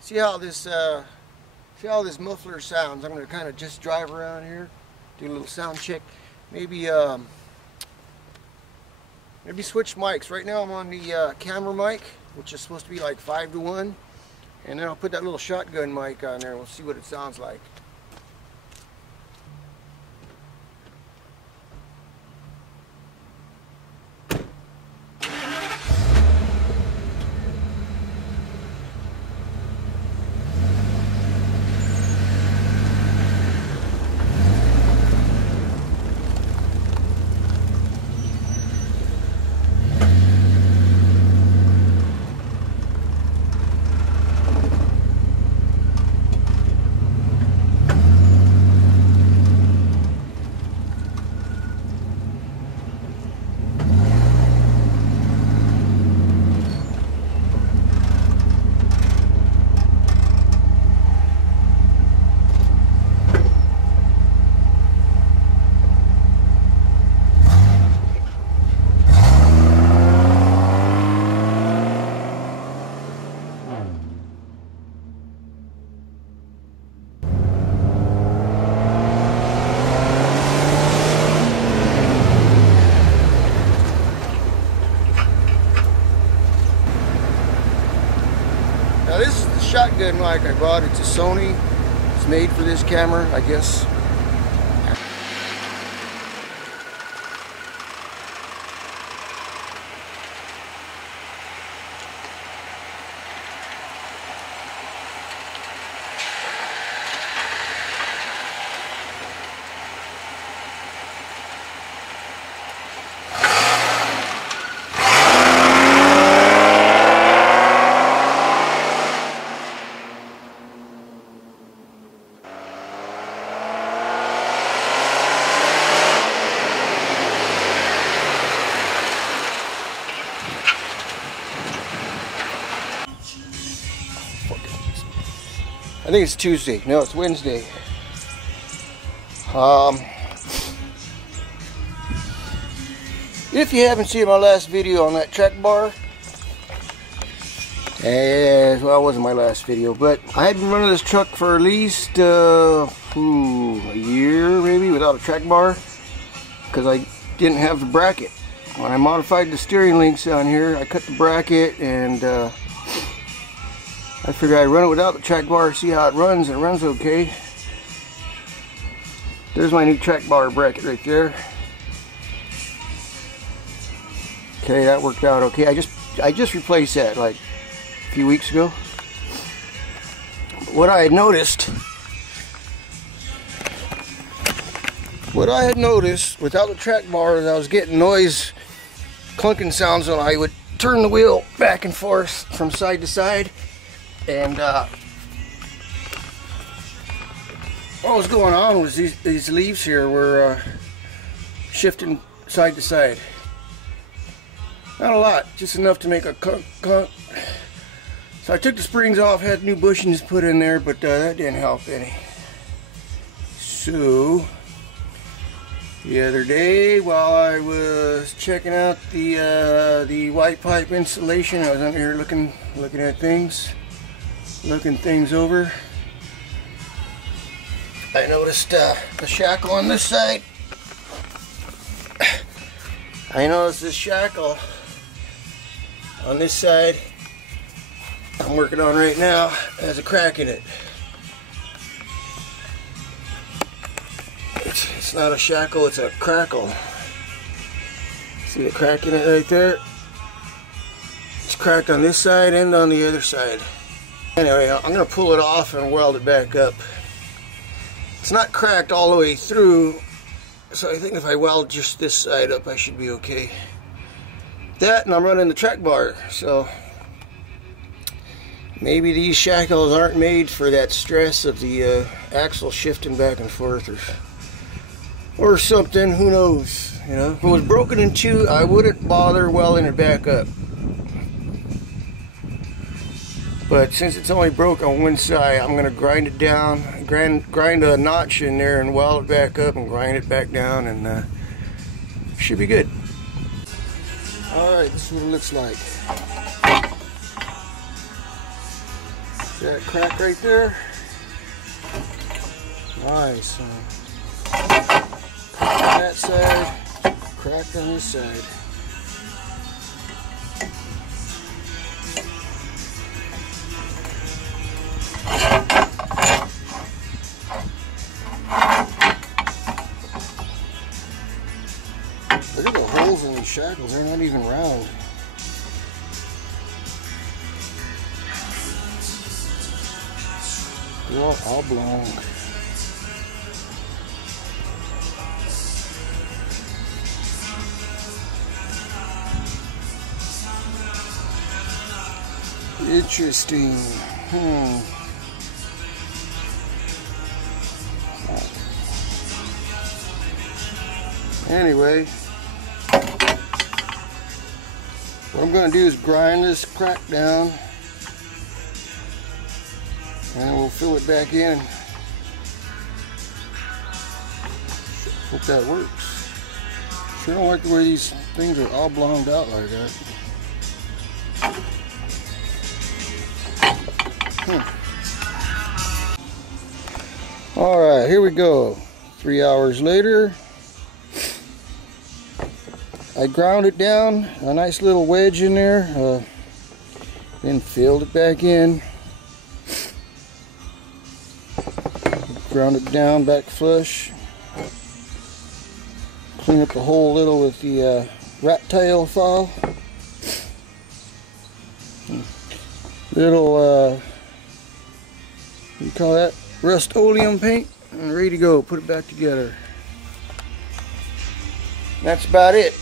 See how this muffler sounds. I'm going to kind of just drive around here, do a little sound check. Maybe switch mics. Right now I'm on the camera mic, which is supposed to be like 5-to-1, and then I'll put that little shotgun mic on there and we'll see what it sounds like. Now this is the shotgun mic I bought. It's a Sony. It's made for this camera, I guess. I think it's Tuesday. No, it's Wednesday. If you haven't seen my last video on that track bar, well, it wasn't my last video, but I had been running this truck for at least a year maybe without a track bar because I didn't have the bracket. When I modified the steering links on here, I cut the bracket and I figured I'd run it without the track bar, see how it runs, and it runs okay. There's my new track bar bracket right there. Okay, that worked out okay. I just replaced that like a few weeks ago. What I had noticed without the track bar is I was getting noise, clunking sounds when I would turn the wheel back and forth from side to side. And what was going on was these leaves here were shifting side to side. Not a lot, just enough to make a clunk, clunk. So I took the springs off, had new bushings put in there, but that didn't help any. So the other day, while I was checking out the white pipe installation, I was under here looking at things. Looking things over, I noticed the shackle on this side. I noticed this shackle on this side I'm working on right now has a crack in it. It's not a shackle, it's a crackle. See the crack in it right there? It's cracked on this side and on the other side. Anyway, I'm going to pull it off and weld it back up. It's not cracked all the way through, so I think if I weld just this side up, I should be okay. That, and I'm running the track bar, so maybe these shackles aren't made for that stress of the axle shifting back and forth, or something. Who knows? You know, if it was broken in two, I wouldn't bother welding it back up. But since it's only broke on one side, I'm going to grind it down, grind a notch in there and weld it back up and grind it back down, and should be good. Alright, this is what it looks like. That crack right there. Nice. Crack on that side, crack on this side. Look at the holes in these shackles, they're not even round. They're all oblong. Interesting. Anyway, what I'm going to do is grind this crack down, and we'll fill it back in. Hope that works. Sure don't like the way these things are oblonged out like that. Alright, here we go. 3 hours later. I ground it down, a nice little wedge in there, then filled it back in. Ground it down back flush. Clean up the hole a little with the rat tail file. Little, what do you call that? Rust-Oleum paint, and ready to go. Put it back together. That's about it.